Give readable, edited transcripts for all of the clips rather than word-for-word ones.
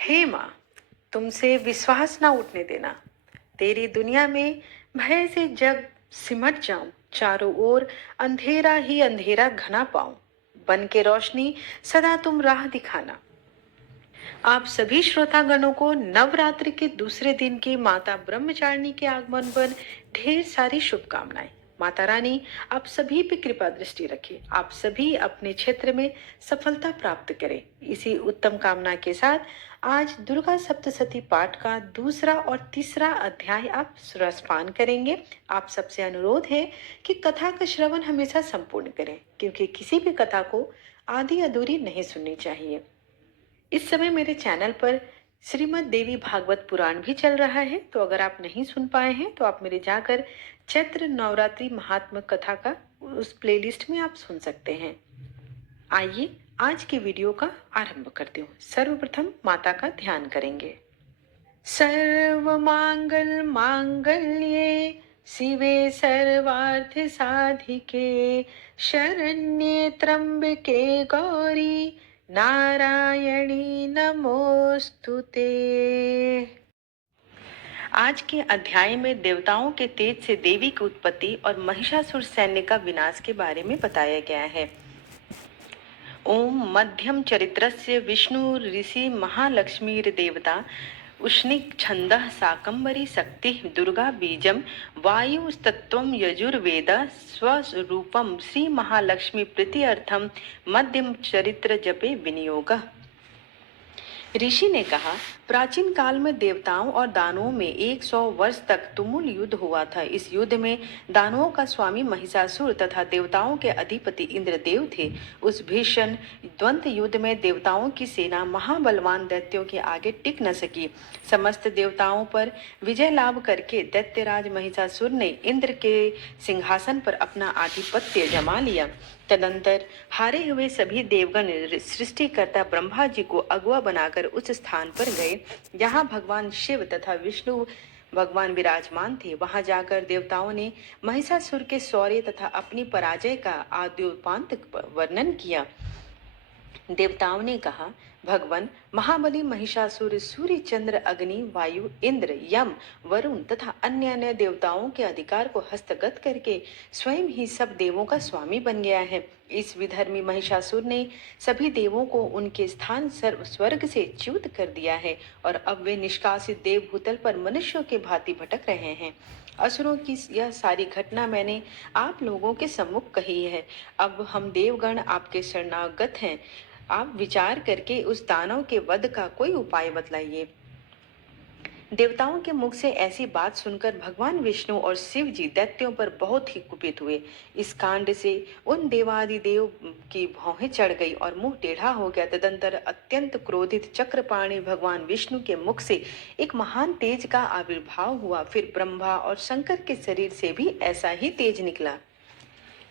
हे माँ, तुमसे विश्वास ना उठने देना। तेरी दुनिया में भय से जब सिमट जाऊं, चारों ओर अंधेरा ही अंधेरा घना पाऊं। बन के रोशनी सदा तुम राह दिखाना। आप सभी श्रोतागणों को नवरात्रि के दूसरे दिन की माता ब्रह्मचारिणी के आगमन पर ढेर सारी शुभकामनाएं। माता रानी आप सभी पे कृपा दृष्टि रखे, आप सभी अपने क्षेत्र में सफलता प्राप्त करें। इसी उत्तम कामना के साथ आज दुर्गा सप्तशती पाठ का दूसरा और तीसरा अध्याय आप रसपान करेंगे। आप सबसे अनुरोध है कि कथा का श्रवण हमेशा संपूर्ण करें, क्योंकि किसी भी कथा को आधी अधूरी नहीं सुननी चाहिए। इस समय मेरे चैनल पर श्रीमद् देवी भागवत पुराण भी चल रहा है, तो अगर आप नहीं सुन पाए हैं तो आप मेरे जाकर चैत्र नवरात्रि महात्म कथा का उस प्लेलिस्ट में आप सुन सकते हैं। आइए आज की वीडियो का आरंभ करती हूँ। सर्वप्रथम माता का ध्यान करेंगे। सर्व मांगल मांगल्ये शिवे सर्वार्थ साधिके शरण्ये त्र्यंबके गौरी नारायणी नमोस्तुते। आज के अध्याय में देवताओं के तेज से देवी की उत्पत्ति और महिषासुर सैन्य का विनाश के बारे में बताया गया है। ओम मध्यम चरित्रस्य विष्णु ऋषि महालक्ष्मीर देवता उष्णिक छंदः शाकंभरी शक्ति दुर्गा बीजम वायुस्तत्वं यजुर्वेद स्वरूपम श्री महालक्ष्मी प्रीत्यर्थम मध्यम चरित्र जपे विनियोगः। ऋषि ने कहा, प्राचीन काल में देवताओं और दानवों में 100 वर्ष तक तुमुल युद्ध हुआ था। इस युद्ध में दानवों का स्वामी महिषासुर तथा देवताओं के अधिपति इंद्रदेव थे। उस भीषण द्वंद्व युद्ध में देवताओं की सेना महाबलवान दैत्यों के आगे टिक न सकी। समस्त देवताओं पर विजय लाभ करके दैत्यराज महिषासुर ने इंद्र के सिंहासन पर अपना आधिपत्य जमा लिया। तदंतर हारे हुए सभी देवगण सृष्टिकर्ता ब्रह्मा जी को अगुआ बनाकर उस स्थान पर गए जहाँ भगवान शिव तथा विष्णु भगवान विराजमान थे। वहां जाकर देवताओं ने महिषासुर के शौर्य तथा अपनी पराजय का आद्योपांत वर्णन किया। देवताओं ने कहा, भगवान महाबली महिषासुर सूर्य चंद्र अग्नि वायु इंद्र यम वरुण तथा अन्य अन्य देवताओं के अधिकार को हस्तगत करके स्वयं ही सब देवों का स्वामी बन गया है। इस विधर्मी महिषासुर ने सभी देवों को उनके स्थान स्वर्ग से च्युत कर दिया है और अब वे निष्कासित देव भूतल पर मनुष्यों के भांति भटक रहे हैं। असुरों की यह सारी घटना मैंने आप लोगों के सम्मुख कही है। अब हम देवगण आपके शरणागत हैं। आप विचार करके उस दानव के वध का कोई उपाय बतलाइए। देवताओं के मुख से ऐसी बात सुनकर भगवान विष्णु और शिव जी दैत्यों पर बहुत ही कुपित हुए। इस कांड से उन देवादिदेव की भौहें चढ़ गई और मुंह टेढ़ा हो गया। तदंतर अत्यंत क्रोधित चक्रपाणि भगवान विष्णु के मुख से एक महान तेज का आविर्भाव हुआ। फिर ब्रह्मा और शंकर के शरीर से भी ऐसा ही तेज निकला।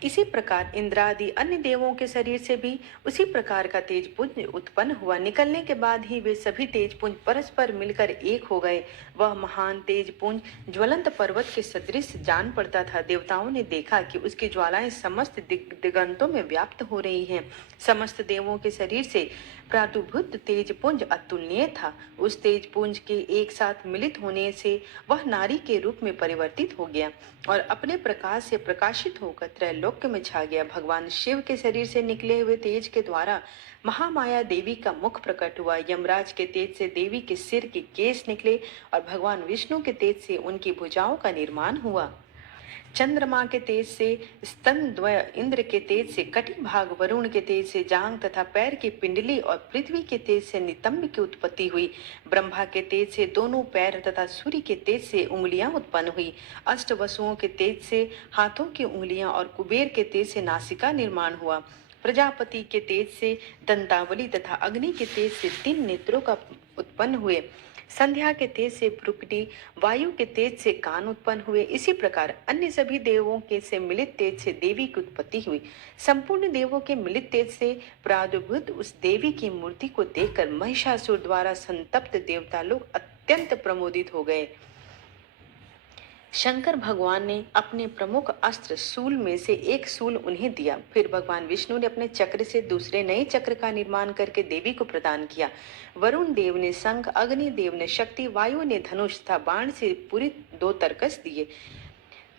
इसी प्रकार इंद्रादि अन्य देवों के शरीर से भी उसी प्रकार का तेज पुंज उत्पन्न हुआ। निकलने के बाद ही वे सभी तेज पुंज परस्पर मिलकर एक हो गए। वह महान तेज पुंज ज्वलंत पर्वत के सदृश जान पड़ता था। देवताओं ने देखा कि उसकी ज्वालाएं समस्त दिगंतों में व्याप्त हो रही हैं। समस्त देवों के शरीर से प्रादुर्भूत तेज पुंज अतुलनीय था। उस तेज पुंज के एक साथ मिलित होने से वह नारी के रूप में परिवर्तित हो गया और अपने प्रकाश से प्रकाशित होकर त्रैलोक्य में छा गया। भगवान शिव के शरीर से निकले हुए तेज के द्वारा महामाया देवी का मुख प्रकट हुआ। यमराज के तेज से देवी के सिर के केस निकले और भगवान विष्णु के तेज से उनकी भुजाओं का निर्माण हुआ। चंद्रमा के तेज से स्तन द्वय, इंद्र के तेज से कटी भाग, वरुण के तेज से जांग तथा पैर की पिंडली और पृथ्वी के तेज से नितंब की उत्पत्ति हुई। ब्रह्मा के तेज से दोनों पैर तथा सूर्य के तेज से उंगलियां उत्पन्न हुई। अष्ट वसुओं के तेज से हाथों की उंगलियां और कुबेर के तेज से नासिका निर्माण हुआ। प्रजापति के तेज से दंतावली तथा अग्नि के तेज से 3 नेत्रों का उत्पन्न हुए। संध्या के तेज से भ्रुकुटी, वायु के तेज से कान उत्पन्न हुए। इसी प्रकार अन्य सभी देवों के से मिलित तेज से देवी की उत्पत्ति हुई। संपूर्ण देवों के मिलित तेज से प्रादुर्भूत उस देवी की मूर्ति को देखकर महिषासुर द्वारा संतप्त देवता लोग अत्यंत प्रमोदित हो गए। शंकर भगवान ने अपने प्रमुख अस्त्र शूल में से एक शूल उन्हें दिया। फिर भगवान विष्णु ने अपने चक्र से दूसरे नए चक्र का निर्माण करके देवी को प्रदान किया। वरुण देव ने शंख, अग्नि देव ने शक्ति, वायु ने धनुष तथा बाण से पूरी 2 तरकस दिए।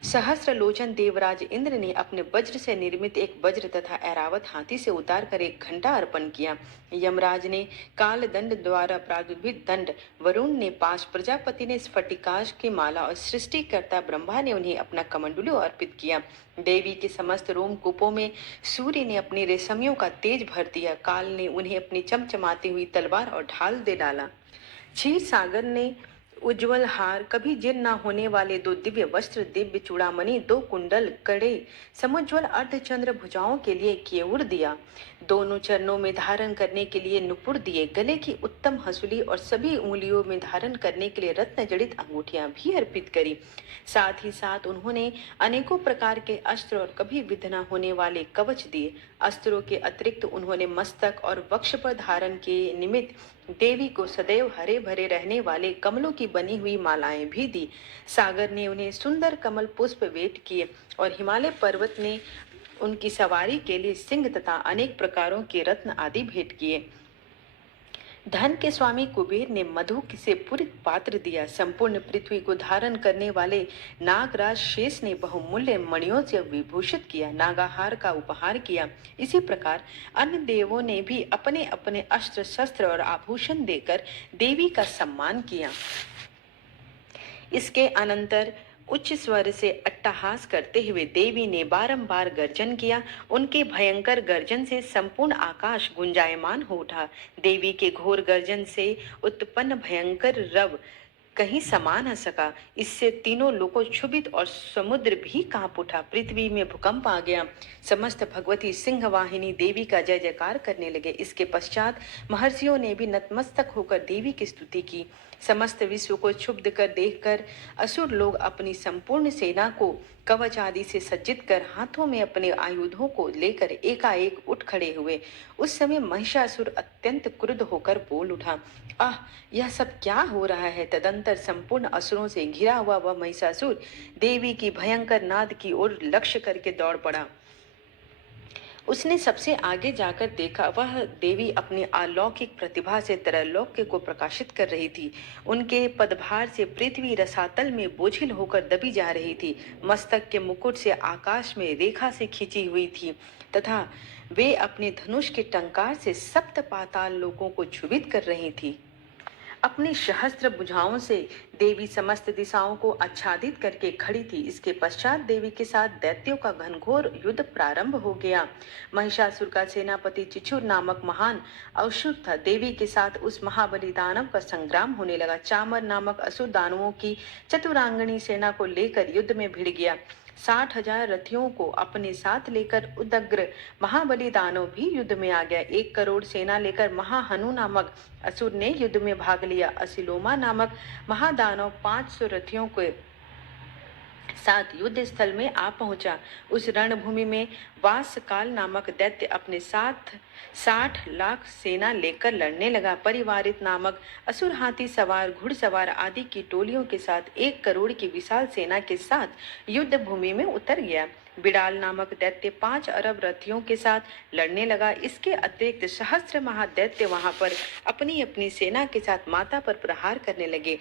सहस्त्र लोचन देवराज इंद्र ने अपने वज्र से निर्मित एक वज्र तथा ऐरावत हाथी से उतार कर एक घंटा अर्पण किया। यमराज ने काल दंड द्वारा प्रादुर्भित दंड, वरुण ने पाश, प्रजापति ने स्फटिकाश की माला और सृष्टिकर्ता ब्रह्मा ने उन्हें अपना कमंडलू अर्पित किया। देवी के समस्त रोमकूपों में सूर्य ने अपनी रेशमियों का तेज भर दिया। काल ने उन्हें अपनी चमचमाती हुई तलवार और ढाल दे डाला। क्षीर सागर ने उज्जवल हार, कभी जीर्ण न होने वाले 2 दिव्य वस्त्र, दिव्य चूड़ामणि, 2 कुंडल, कड़े, समुज्वल अर्धचंद्र भुजाओं के लिए केवूर दिया। दोनों चरणों में धारण करने के लिए नुपुर दिए। गले की उत्तम हंसुली और सभी उंगलियों में धारण करने के लिए रत्न जड़ित अंगूठियां भी अर्पित करी। साथ ही साथ उन्होंने अनेकों प्रकार के अस्त्र और कभी विध न होने वाले कवच दिए। अस्त्रों के अतिरिक्त उन्होंने मस्तक और वक्ष पर धारण के निमित्त देवी को सदैव हरे भरे रहने वाले कमलों की बनी हुई मालाएं भी दी। सागर ने उन्हें सुंदर कमल पुष्प भेंट किए और हिमालय पर्वत ने उनकी सवारी के लिए सिंह तथा अनेक प्रकारों के रत्न आदि भेंट किए। धन के स्वामी कुबेर ने मधु से पूरित पात्र दिया। संपूर्ण पृथ्वी को धारण करने वाले नागराज शेष ने बहुमूल्य मणियों से विभूषित किया, नागाहार का उपहार किया। इसी प्रकार अन्य देवों ने भी अपने अपने अस्त्र शस्त्र और आभूषण देकर देवी का सम्मान किया। इसके अनंतर उच्च स्वर से अट्टहास करते हुए देवी ने बारंबार गर्जन किया। उनके भयंकर गर्जन से संपूर्ण आकाश गुंजायमान हो उठा। देवी के घोर गर्जन से उत्पन्न भयंकर रव कहीं समा न सका। इससे तीनों लोगों क्षुभित और समुद्र भी कांप उठा। पृथ्वी में भूकंप आ गया। समस्त भगवती सिंह वाहिनी देवी का जय जयकार करने लगे। इसके पश्चात महर्षियों ने भी नतमस्तक होकर देवी की स्तुति की। समस्त विश्व को क्षुब्ध कर देखकर असुर लोग अपनी संपूर्ण सेना को कवच आदि से सज्जित कर हाथों में अपने आयुधों को लेकर एकाएक उठ खड़े हुए। उस समय महिषासुर अत्यंत क्रुद्ध होकर बोल उठा, आह, यह सब क्या हो रहा है। तदंतर संपूर्ण असुरों से घिरा हुआ वह महिषासुर देवी की भयंकर नाद की ओर लक्ष्य करके दौड़ पड़ा। उसने सबसे आगे जाकर देखा, वह देवी अपनी अलौकिक प्रतिभा से त्रैलोक्य को प्रकाशित कर रही थी। उनके पदभार से पृथ्वी रसातल में बोझिल होकर दबी जा रही थी। मस्तक के मुकुट से आकाश में रेखा से खींची हुई थी तथा वे अपने धनुष के टंकार से सप्त पाताल लोकों को क्षुभित कर रही थी। अपनी सहस्त्र भुजाओं से देवी समस्त दिशाओं को आच्छादित करके खड़ी थी। इसके पश्चात देवी के साथ दैत्यों का घनघोर युद्ध प्रारंभ हो गया। महिषासुर का सेनापति चिचुर नामक महान असुर था। देवी के साथ उस महाबली दानव का संग्राम होने लगा। चामर नामक असुर दानवों की चतुरांगणी सेना को लेकर युद्ध में भिड़ गया। 60,000 रथियों को अपने साथ लेकर उदग्र महाबली दानव भी युद्ध में आ गया। 1 करोड़ सेना लेकर महाहनु नामक असुर ने युद्ध में भाग लिया। असिलोमा नामक महादानव 500 रथियों के साथ युद्ध स्थल में आ पहुंचा। उस रणभूमि में वासकाल नामक दैत्य अपने साथ 60 लाख सेना लेकर लड़ने लगा। परिवारित नामक असुर हाथी सवार, घुड़सवार आदि की टोलियों के साथ 1 करोड़ की विशाल सेना के साथ युद्ध भूमि में उतर गया। बिडाल नामक दैत्य 5 अरब रथियों के साथ लड़ने लगा। इसके अतिरिक्त सहस्त्र महादैत्य वहां पर अपनी अपनी सेना के साथ माता पर प्रहार करने लगे।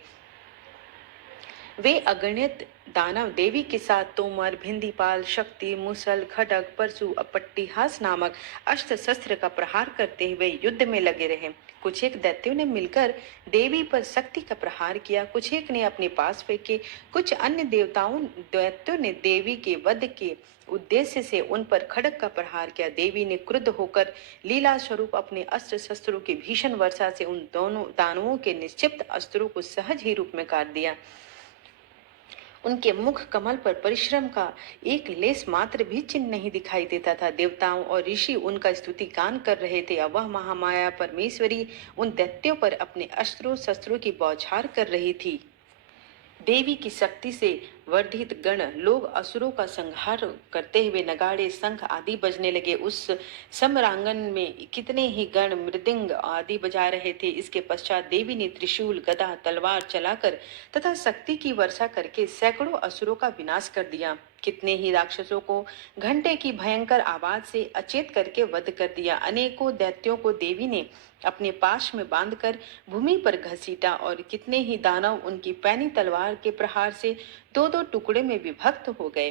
वे अगणित दानव देवी के साथ तोमर, भिंदीपाल, शक्ति, मुसल, खड्ग, परशु, अपट्टिहास नामक अस्त्र शस्त्र का प्रहार करते हुए युद्ध में लगे रहे। कुछ एक दैत्यों ने मिलकर देवी पर शक्ति का प्रहार किया, कुछ एक ने अपने पास फेंके। कुछ अन्य दैत्यों ने देवी के वध के उद्देश्य से उन पर खड्ग का प्रहार किया। देवी ने क्रुद्ध होकर लीला स्वरूप अपने अस्त्र शस्त्रों की भीषण वर्षा से उन दोनों दानवों के निक्षिप्त अस्त्रों को सहज ही रूप में काट दिया। उनके मुख कमल पर परिश्रम का एक लेस मात्र भी चिन्ह नहीं दिखाई देता था। देवताओं और ऋषि उनका स्तुति गान कर रहे थे। वह महामाया परमेश्वरी उन दैत्यों पर अपने अस्त्रों शस्त्रों की बौछार कर रही थी। देवी की शक्ति से वर्धित गण लोग असुरों का संहार करते हुए नगाड़े शंख आदि बजने लगे। उस समरांगन में कितने ही गण मृदंग आदि बजा रहे थे। इसके पश्चात देवी ने त्रिशूल गदा तलवार चलाकर तथा शक्ति की वर्षा करके सैकड़ों असुरों का विनाश कर दिया। कितने ही राक्षसों को घंटे की भयंकर आवाज से अचेत करके वध कर दिया। अनेकों दैत्यों को देवी ने अपने पाश में बांधकर भूमि पर घसीटा और कितने ही दानव उनकी पैनी तलवार के प्रहार से दो दो टुकड़े में विभक्त हो गए।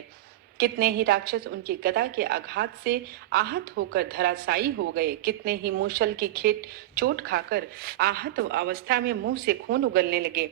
कितने ही राक्षस उनकी गदा के आघात से आहत होकर धराशायी हो गए। कितने ही मूसल की खेट चोट खाकर आहत अवस्था में मुंह से खून उगलने लगे।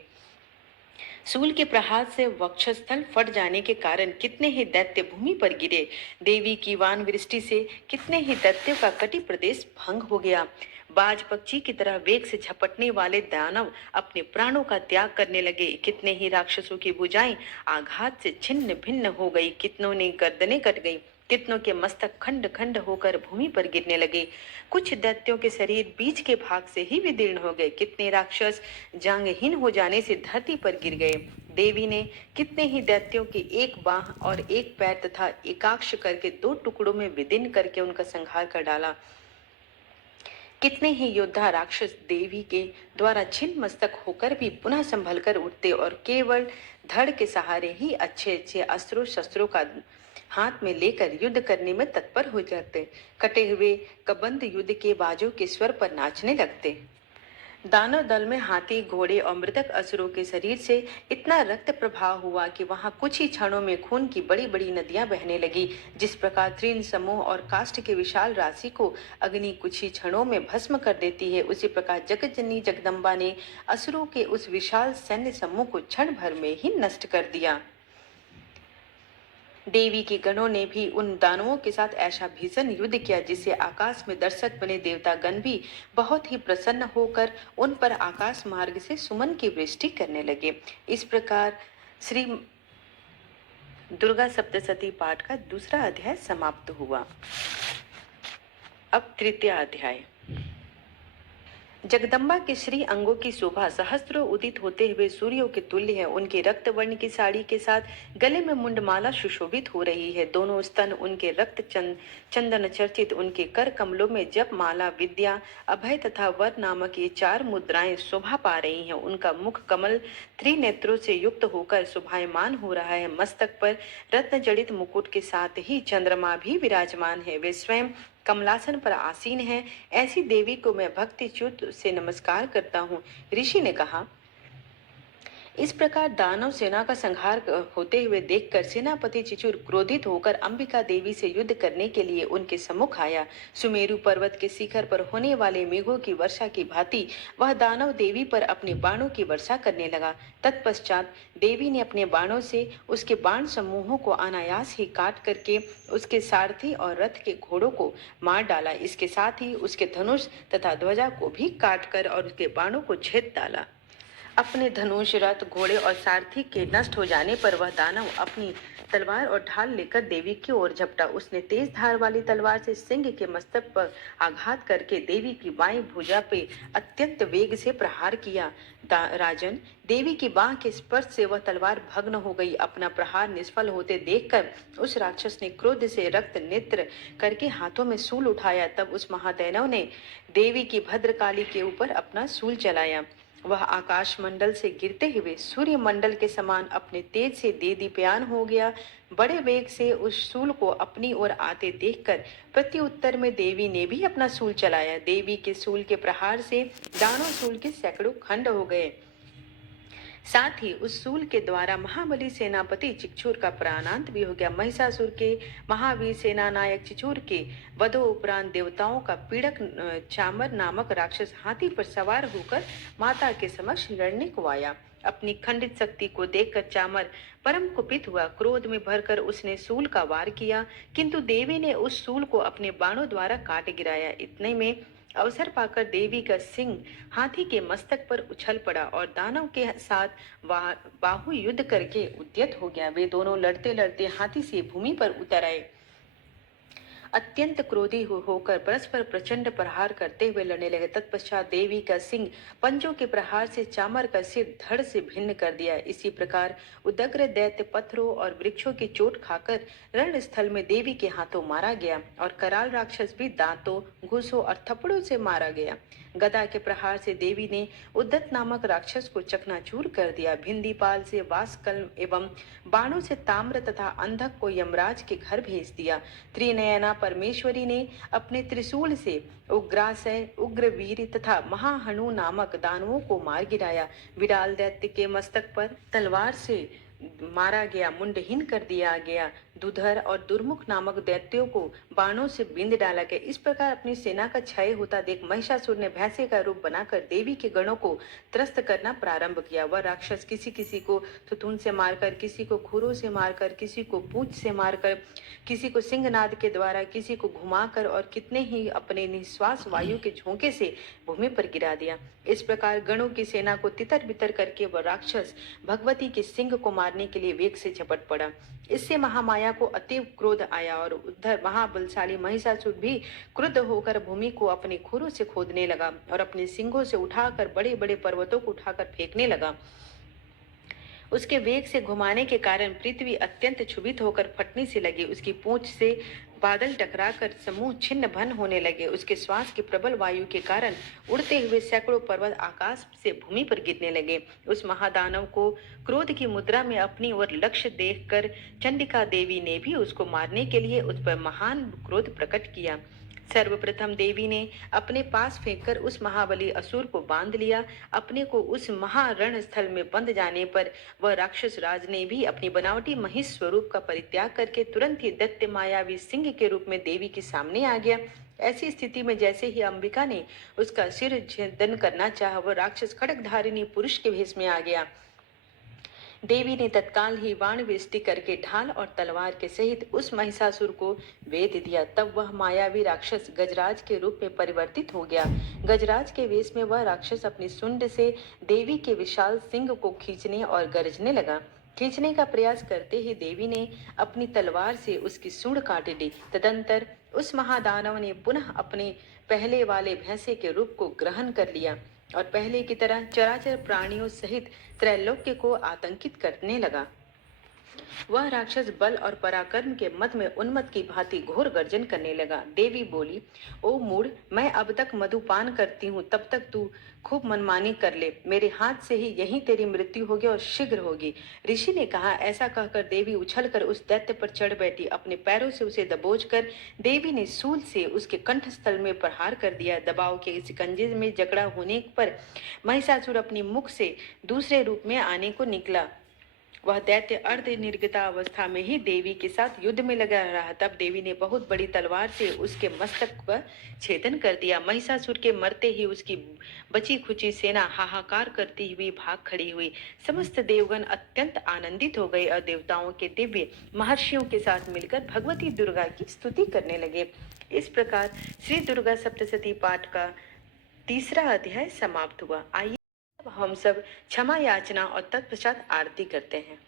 सूल के प्रहार से वक्षस्थल फट जाने के कारण कितने ही दैत्य भूमि पर गिरे। देवी की वान वृष्टि से कितने ही दैत्यों का कटी प्रदेश भंग हो गया। बाज पक्षी की तरह वेग से झपटने वाले दानव अपने प्राणों का त्याग करने लगे। कितने ही राक्षसों की भुजाएं आघात से छिन्न भिन्न हो गई। कितनों ने गर्दनें कट गई। कितनों के मस्तक खंड खंड होकर भूमि पर गिरने लगे। कुछ दैत्यों के शरीर बीच के भाग से ही विदीर्ण हो गए। कितने राक्षस जांगहीन हो जाने से धरती पर गिर गए। देवी ने कितने ही दैत्यों की एक बाह और एक पैर तथा एकाक्ष करके दो टुकड़ों में विदीर्ण करके उनका संहार कर डाला। कितने ही योद्धा राक्षस देवी के द्वारा छिन्न मस्तक होकर भी पुनः संभल कर उठते और केवल धड़ के सहारे ही अच्छे अच्छे अस्त्रों शस्त्रों का हाथ में लेकर युद्ध करने में तत्पर हो जाते। कटे हुए कबंद युद्ध के बाजों के स्वर पर नाचने लगते। दानव दल में हाथी घोड़े और मृतक असुरों के शरीर से इतना रक्त प्रवाह हुआ कि वहां कुछ ही क्षणों में खून की बड़ी बड़ी नदियां बहने लगी। जिस प्रकार तृण समूह और काष्ठ के विशाल राशि को अग्नि कुछ ही क्षणों में भस्म कर देती है, उसी प्रकार जगत जननी जगदम्बा ने असुरों के उस विशाल सैन्य समूह को क्षण भर में ही नष्ट कर दिया। देवी के गणों ने भी उन दानवों के साथ ऐसा भीषण युद्ध किया जिससे आकाश में दर्शक बने देवता गण भी बहुत ही प्रसन्न होकर उन पर आकाश मार्ग से सुमन की वृष्टि करने लगे। इस प्रकार श्री दुर्गा सप्तशती पाठ का दूसरा अध्याय समाप्त हुआ। अब तृतीय अध्याय। जगदम्बा के श्री अंगों की शोभा सहस्त्रों उदित होते हुए सूर्यों के तुल्य है। उनके रक्त वर्ण की साड़ी के साथ गले में मुंडमाला सुशोभित हो रही है। दोनों स्तन उनके रक्त चंदन चर्चित। उनके कर कमलों में जप माला विद्या अभय तथा वर नामक ये चार मुद्राएं शोभा पा रही हैं। उनका मुख कमल त्रिनेत्रों से युक्त होकर शोभायमान हो रहा है। मस्तक पर रत्न जड़ित मुकुट के साथ ही चंद्रमा भी विराजमान है। वे स्वयं कमलासन पर आसीन है। ऐसी देवी को मैं भक्ति च्युत से नमस्कार करता हूँ। ऋषि ने कहा, इस प्रकार दानव सेना का संहार होते हुए देखकर सेनापति चिचुर क्रोधित होकर अंबिका देवी से युद्ध करने के लिए उनके सम्मुख आया। सुमेरु पर्वत के शिखर पर होने वाले मेघों की वर्षा की भांति वह दानव देवी पर अपने बाणों की वर्षा करने लगा। तत्पश्चात देवी ने अपने बाणों से उसके बाण समूहों को अनायास ही काट करके उसके सारथी और रथ के घोड़ों को मार डाला। इसके साथ ही उसके धनुष तथा ध्वजा को भी काट कर और उसके बाणों को छेद डाला। अपने धनुष रथ घोड़े और सारथी के नष्ट हो जाने पर वह दानव अपनी तलवार और ढाल लेकर देवी की ओर झपटा। उसने तेज धार वाली तलवार से सिंह के मस्तक पर आघात करके देवी की बाईं भुजा पे अत्यंत वेग से प्रहार किया। राजन, देवी की बाह के स्पर्श से वह तलवार भग्न हो गई। अपना प्रहार निष्फल होते देखकर उस राक्षस ने क्रोध से रक्त नेत्र करके हाथों में सूल उठाया। तब उस महादैनव ने देवी की भद्रकाली के ऊपर अपना सूल चलाया। वह आकाश मंडल से गिरते हुए सूर्य मंडल के समान अपने तेज से दीप्यान हो गया। बड़े वेग से उस सूल को अपनी ओर आते देखकर प्रत्युत्तर में देवी ने भी अपना सूल चलाया। देवी के सूल के प्रहार से दानव सूल के सैकड़ों खंड हो गए। साथ ही उस सूल के द्वारा महाबली सेनापति चिक्षुर का प्राणांत भी हो गया। महिषासुर के महावीर सेना नायक चिचूर के वधो उपरांत देवताओं का पीड़क चामर नामक राक्षस हाथी पर सवार होकर माता के समक्ष लड़ने को आया। अपनी खंडित शक्ति को देखकर चामर परम कुपित हुआ। क्रोध में भरकर उसने सूल का वार किया, किंतु देवी ने उस सूल को अपने बाणों द्वारा काट गिराया। इतने में अवसर पाकर देवी का सिंह हाथी के मस्तक पर उछल पड़ा और दानव के साथ बाहु युद्ध करके उद्यत हो गया। वे दोनों लड़ते लड़ते हाथी से भूमि पर उतर आए। अत्यंत क्रोधी होकर परस्पर प्रचंड प्रहार करते हुए लड़ने लगे। तत्पश्चात देवी का सिंह पंजों के प्रहार से चामर का सिर धड़ से भिन्न कर दिया। इसी प्रकार उदग्र दैत्य पत्थरों और वृक्षों की चोट खाकर रणस्थल में देवी के हाथों मारा गया और कराल राक्षस भी दांतों, घूसों और थप्पड़ों से मारा गया। गदा के प्रहार से देवी ने उद्दत नामक राक्षस को चकनाचूर कर दिया। भिंदीपाल से वासकल एवं बाणों से ताम्र तथा अंधक को यमराज के घर भेज दिया। त्रिनयना परमेश्वरी ने अपने त्रिशूल से उग्रासय, उग्रवीर तथा महाहनु नामक दानवों को मार गिराया। विडाल दैत्य के मस्तक पर तलवार से मारा गया, मुंडहीन कर दिया गया। दुधर और दुर्मुख नामक दैत्यों को बाणों से बिंद डाला गया। इस प्रकार अपनी सेना का क्षय होता देख महिषासुर ने भैंसे का रूप बनाकर देवी के गणों को त्रस्त करना प्रारंभ किया। वह राक्षस किसी किसी को थुथुन से मारकर, किसी को खुरों से मारकर, किसी को पूंछ से मारकर, किसी को सिंहनाद के द्वारा, किसी को घुमाकर और कितने ही अपने निश्वास वायु के झोंके से भूमि पर गिरा दिया। इस प्रकार गणों की सेना को तितर बितर करके वह राक्षस भगवती के सिंह को मारने के लिए वेग से झपट पड़ा। इससे महामाया को अतीव क्रोध आया और उधर महाबलशाली महिषासुर भी क्रुद्ध होकर भूमि को अपने खुरों से खोदने लगा और अपने सिंगों से उठाकर बड़े बड़े पर्वतों को उठाकर फेंकने लगा। उसके वेग से घुमाने के कारण पृथ्वी अत्यंत क्षुभित होकर फटने से लगी। उसकी पूंछ से बादल टकराकर समूह छिन्न भन होने लगे। उसके श्वास की प्रबल वायु के कारण उड़ते हुए सैकड़ों पर्वत आकाश से भूमि पर गिरने लगे। उस महादानव को क्रोध की मुद्रा में अपनी ओर लक्ष्य देखकर चंडिका देवी ने भी उसको मारने के लिए उस पर महान क्रोध प्रकट किया। सर्वप्रथम देवी ने अपने पास फेंककर उस महाबली असुर को बांध लिया। अपने को उस महारण स्थल में बंध जाने पर वह राक्षस राज ने भी अपनी बनावटी महिष स्वरूप का परित्याग करके तुरंत ही दैत्य मायावी सिंह के रूप में देवी के सामने आ गया। ऐसी स्थिति में जैसे ही अंबिका ने उसका सिर छेदन करना चाहा, वह राक्षस खड्गधारिणी पुरुष के भेष में आ गया। देवी ने तत्काल ही बाण वृष्टि करके ढाल और तलवार के सहित उस महिषासुर को वेध दिया। तब वह मायावी राक्षस गजराज के रूप में परिवर्तित हो गया। गजराज के वेश में वह राक्षस अपनी सुंड से देवी के विशाल सिंह को खींचने और गरजने लगा। खींचने का प्रयास करते ही देवी ने अपनी तलवार से उसकी सूंड काट दी। तदंतर उस महादानव ने पुनः अपने पहले वाले भैंसे के रूप को ग्रहण कर लिया और पहले की तरह चराचर प्राणियों सहित त्रैलोक्य को आतंकित करने लगा। वह राक्षस बल और पराक्रम के मद में उन्मत्त की भांति घोर गर्जन करने लगा। देवी बोली, ओ मूढ़, मैं अब तक मधुपान करती हूँ, तब तक तू खूब मनमानी कर ले। मेरे हाथ से ही यहीं तेरी मृत्यु होगी और शीघ्र होगी। ऋषि ने कहा। ऐसा कहकर देवी उछलकर उस दैत्य पर चढ़ बैठी। अपने पैरों से उसे दबोचकर देवी ने शूल से उसके कंठस्थल में प्रहार कर दिया। दबाव के शिकंजे में जकड़ा होने पर महिषासुर अपनी मुख से दूसरे रूप में आने को निकला। वह दैत्य अर्ध निर्गता अवस्था में ही देवी के साथ युद्ध में लगा रहा। तब देवी ने बहुत बड़ी तलवार से उसके मस्तक पर छेदन कर दिया। महिषासुर के मरते ही उसकी बची खुची सेना हाहाकार करती हुई भाग खड़ी हुई। समस्त देवगण अत्यंत आनंदित हो गए और देवताओं के दिव्य महर्षियों के साथ मिलकर भगवती दुर्गा की स्तुति करने लगे। इस प्रकार श्री दुर्गा सप्तशती पाठ का तीसरा अध्याय समाप्त हुआ। आइए हम सब क्षमा याचना और तत्पश्चात आरती करते हैं।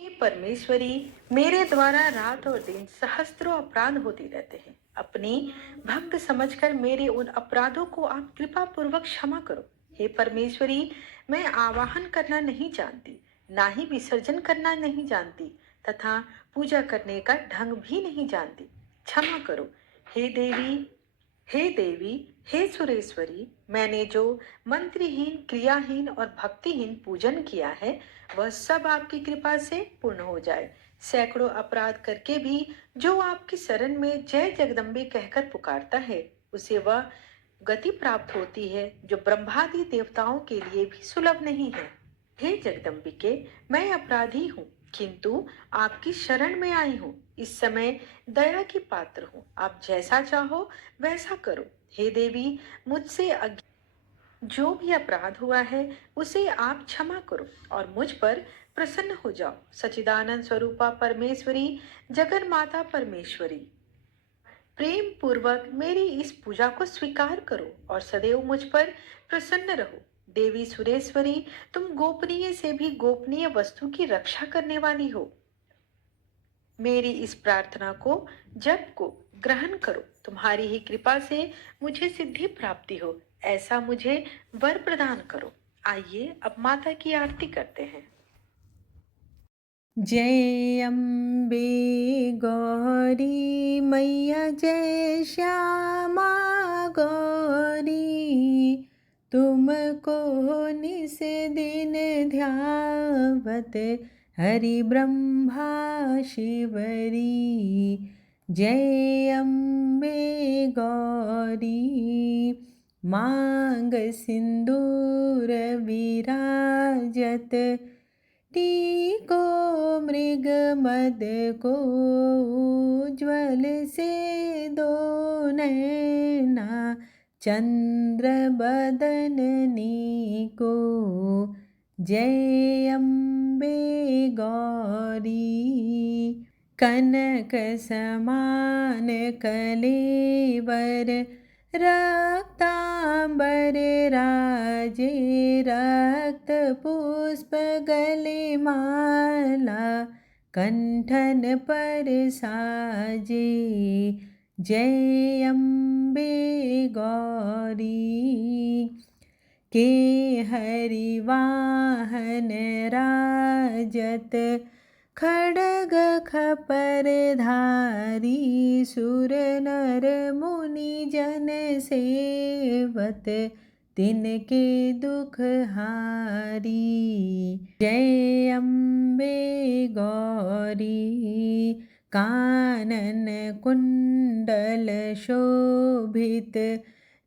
हे परमेश्वरी, मेरे द्वारा रात और दिन सहस्त्रों अपराध होते रहते हैं। अपनी भक्त समझकर मेरे उन अपराधों को आप कृपा पूर्वक क्षमा करो। हे परमेश्वरी, मैं आवाहन करना नहीं जानती, ना ही विसर्जन करना नहीं जानती तथा पूजा करने का ढंग भी नहीं जानती। क्षमा करो। हे देवी, हे देवी, हे सुरेश्वरी, मैंने जो मंत्रहीन, क्रियाहीन और भक्तिहीन पूजन किया है वह सब आपकी कृपा से पूर्ण हो जाए। सैकड़ों अपराध करके भी जो आपकी शरण में जय जगदम्बे कहकर पुकारता है उसे वह गति प्राप्त होती है जो ब्रह्मादि देवताओं के लिए भी सुलभ नहीं है। हे जगदम्बिके, मैं अपराधी हूँ, किंतु आपकी शरण में आई हूँ। इस समय दया की पात्र हूँ। आप जैसा चाहो वैसा करो। हे देवी, मुझसे जो भी अपराध हुआ है उसे आप क्षमा करो और मुझ पर प्रसन्न हो जाओ। सच्चिदानंद स्वरूपा परमेश्वरी, जगन माता परमेश्वरी, प्रेम पूर्वक मेरी इस पूजा को स्वीकार करो और सदैव मुझ पर प्रसन्न रहो। देवी सुरेश्वरी, तुम गोपनीय से भी गोपनीय वस्तु की रक्षा करने वाली हो। मेरी इस प्रार्थना को, जप को ग्रहण करो, तुम्हारी ही कृपा से मुझे सिद्धि प्राप्ति हो, ऐसा मुझे वर प्रदान करो। आइए अब माता की आरती करते हैं। जय अम्बे गौरी मैया, जय श्यामा गौरी, तुमको निस दिन ध्यावत हरि ब्रह्मा शिवरी। जय अम्बे गौरी, मांग सिंदूर विराजत, टीको मृग मद को उज्ज्वल से दो नैना, चंद्र बदननी को। जय अम्बे गौरी, कनक समान कलेवर, रक्तांबर राजे, रक्त पुष्प गले माला, कंठन पर साजे। जय अम्बे गौरी, के हरिवाहन राजत, खड्ग खपर धारी, सुर नर मुनि जन सेवत, तिनके दुख हारी। जय अम्बे गौरी, कानन कुंडल शोभित,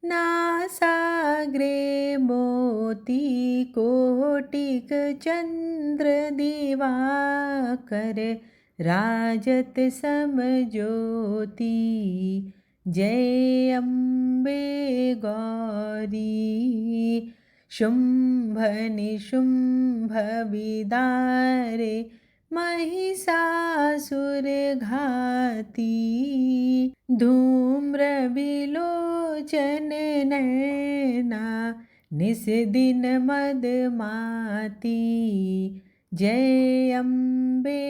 नासाग्रे मोती, कोटिक चंद्र दिवाकर, राजत सम ज्योति। जय अम्बे गौरी, शुंभ निशुंभ विदारे, महिषासुर घाती, धूम्र विलोचन नैना, निस दिन मदमाती। जय अम्बे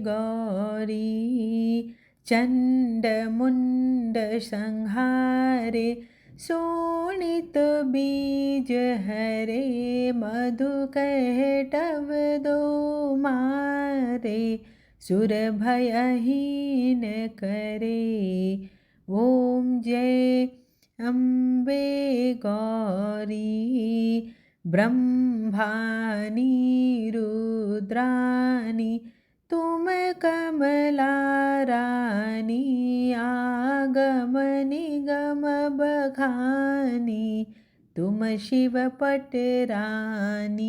गौरी, चंड मुंड संहारे, शोणित बीज हरे, मधु कैटव दो मारे, सुर भयहीन करे। ओम जय अम्बे गौरी, ब्रह्मानी रुद्रानी, तुम कमला रानी, आगम निगम बखानी, तुम शिव पटरानी।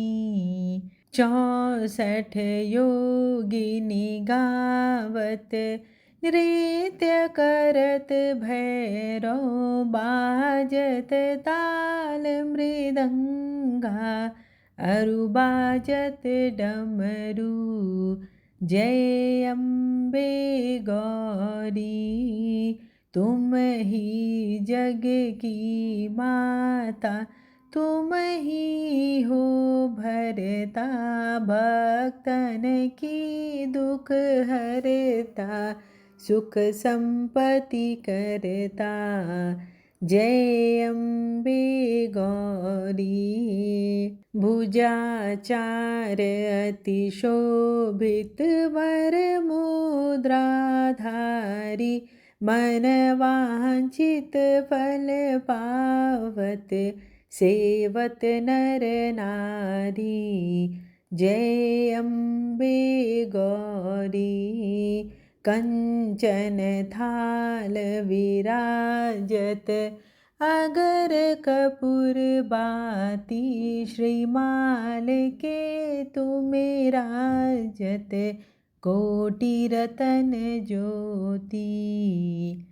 64 योगिनी गावत, नृत्य करत भैरव, बाजत ताल मृदंगा, अरु बाजत डमरू। जय अम्बे गौरी, तुम ही जग की माता, तुम ही हो भरता, भक्तन की दुख हरता, सुख संपत्ति करता। जय अम्बे गौरी, भुजाचार अति शोभित, वर मुद्राधारी, मन वांछित फल पावत, सेवत नर नारी। जय अम्बे गौरी, कंचन थाल विराजत, अगर कपूर बाती, श्रीमाल के तुमे राजत, कोटि रतन ज्योति।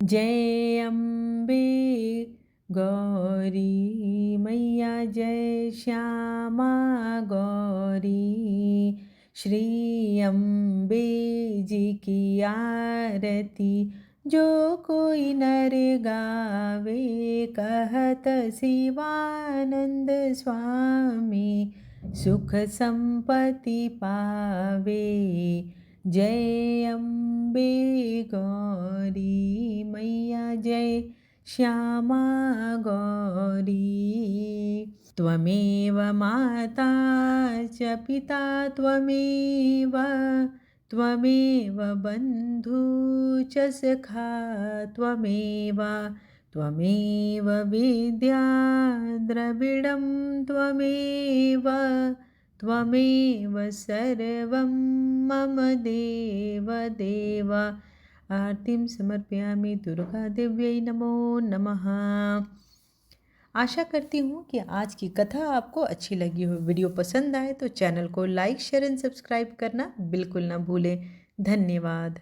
जय अम्बे गौरी मैया, जय श्यामा गौरी, श्री अम्बे जी की आरती, जो कोई नर गावे, कहत शिवानंद स्वामी, सुख संपत्ति पावे। जय अम्बे गौरी मैया जय श्यामा गौरी। त्वमेव माता च पिता त्वमेव त्वमेव बन्धु च सखा त्वमेव त्वमेव विद्या द्रविडं त्वमेव त्वमेव सर्वं मम देव देव। आरतीं समर्पयामि दुर्गादेव्यै नमो नमः। आशा करती हूँ कि आज की कथा आपको अच्छी लगी हो। वीडियो पसंद आए तो चैनल को लाइक शेयर एंड सब्सक्राइब करना बिल्कुल ना भूलें। धन्यवाद।